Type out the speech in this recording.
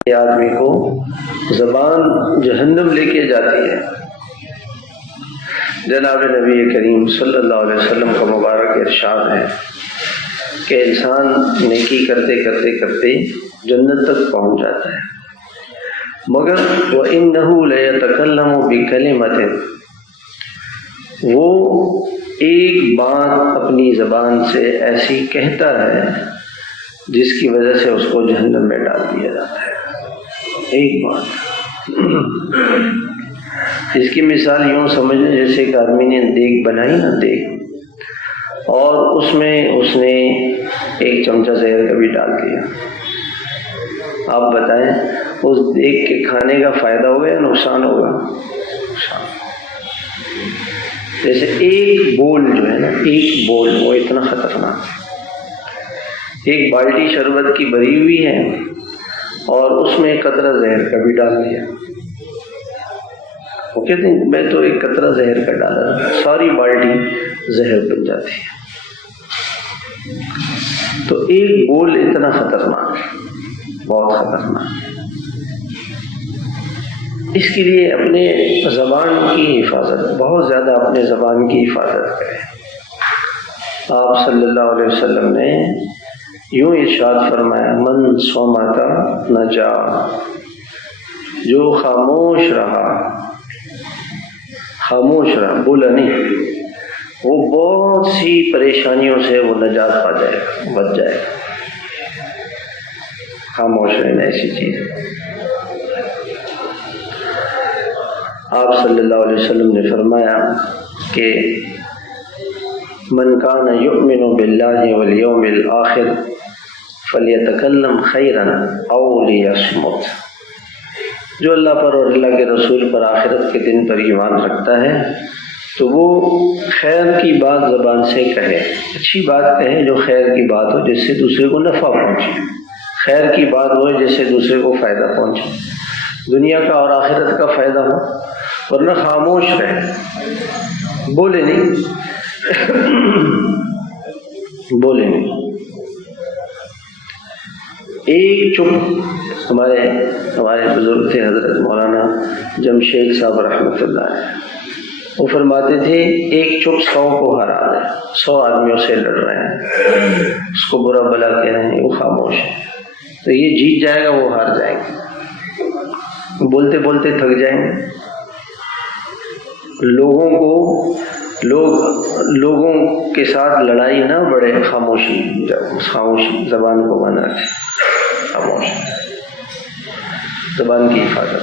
آدمی کو زبان جہنم لے کے جاتی ہے۔ جناب نبی کریم صلی اللہ علیہ وسلم کا مبارک ارشاد ہے کہ انسان نیکی کرتے کرتے کرتے جنت تک پہنچ جاتا ہے، مگر وَإِنَّهُ لَيَتَكَلَّمُ بِكَلِمَةٍ، وہ ایک بات اپنی زبان سے ایسی کہتا ہے جس کی وجہ سے اس کو جہنم میں ڈال دیا جاتا ہے۔ ایک بات، اس کی مثال یوں سمجھیں جیسے ایک آدمی نے دیگ بنائی نا، دیگ، اور اس میں اس نے ایک چمچہ زہر کا بھی ڈال دیا۔ آپ بتائیں اس دیگ کے کھانے کا فائدہ ہوگا یا نقصان ہوگا؟ جیسے ایک بول جو ہے نا، ایک بول وہ اتنا خطرناک ہے۔ ایک بالٹی شربت کی بھری ہوئی ہے اور اس میں ایک قطرہ زہر کا بھی ڈال دیا۔ وہ کہتے ہیں میں تو ایک قطرہ زہر کا ڈالا، ساری بالٹی زہر بن جاتی ہے۔ تو ایک بول اتنا خطرناک ہے، بہت خطرناک ہے۔ اس کے لیے اپنے زبان کی حفاظت، بہت زیادہ اپنے زبان کی حفاظت کریں۔ آپ صلی اللہ علیہ وسلم نے یوں ارشاد فرمایا، من صمت نجا، جو خاموش رہا، خاموش رہا، بولا نہیں، وہ بہت سی پریشانیوں سے وہ نجات پا جائے گا، بچ جائے گا۔ خاموش رہنا ایسی چیز ہے۔ آپ صلی اللہ علیہ وسلم نے فرمایا کہ من کان یؤمن باللہ والیوم الآخر فلیتکلم خیرا او لیصمت، جو اللہ پر اور اللہ کے رسول پر، آخرت کے دن پر ایمان رکھتا ہے تو وہ خیر کی بات زبان سے کہے، اچھی بات کہے جو خیر کی بات ہو، جس سے دوسرے کو نفع پہنچے، خیر کی بات ہو جس سے دوسرے کو فائدہ پہنچے، دنیا کا اور آخرت کا فائدہ ہو، ورنہ خاموش رہے، بولے نہیں، بولے نہیں۔ ایک چپ، ہمارے بزرگ تھے حضرت مولانا جمشید صاحب رحمۃ اللہ علیہ، وہ فرماتے تھے ایک چپ 100 کو ہرا دے، 100 آدمیوں سے لڑ رہے ہیں، اس کو برا بلا کہہ رہے ہیں، وہ خاموش ہے، تو یہ جیت جائے گا، وہ ہار جائے گا، بولتے بولتے تھک جائیں گے۔ لوگوں کے ساتھ لڑائی نہ بڑھے، خاموشی زبان کو بنا کے، خاموش زبان کی حفاظت۔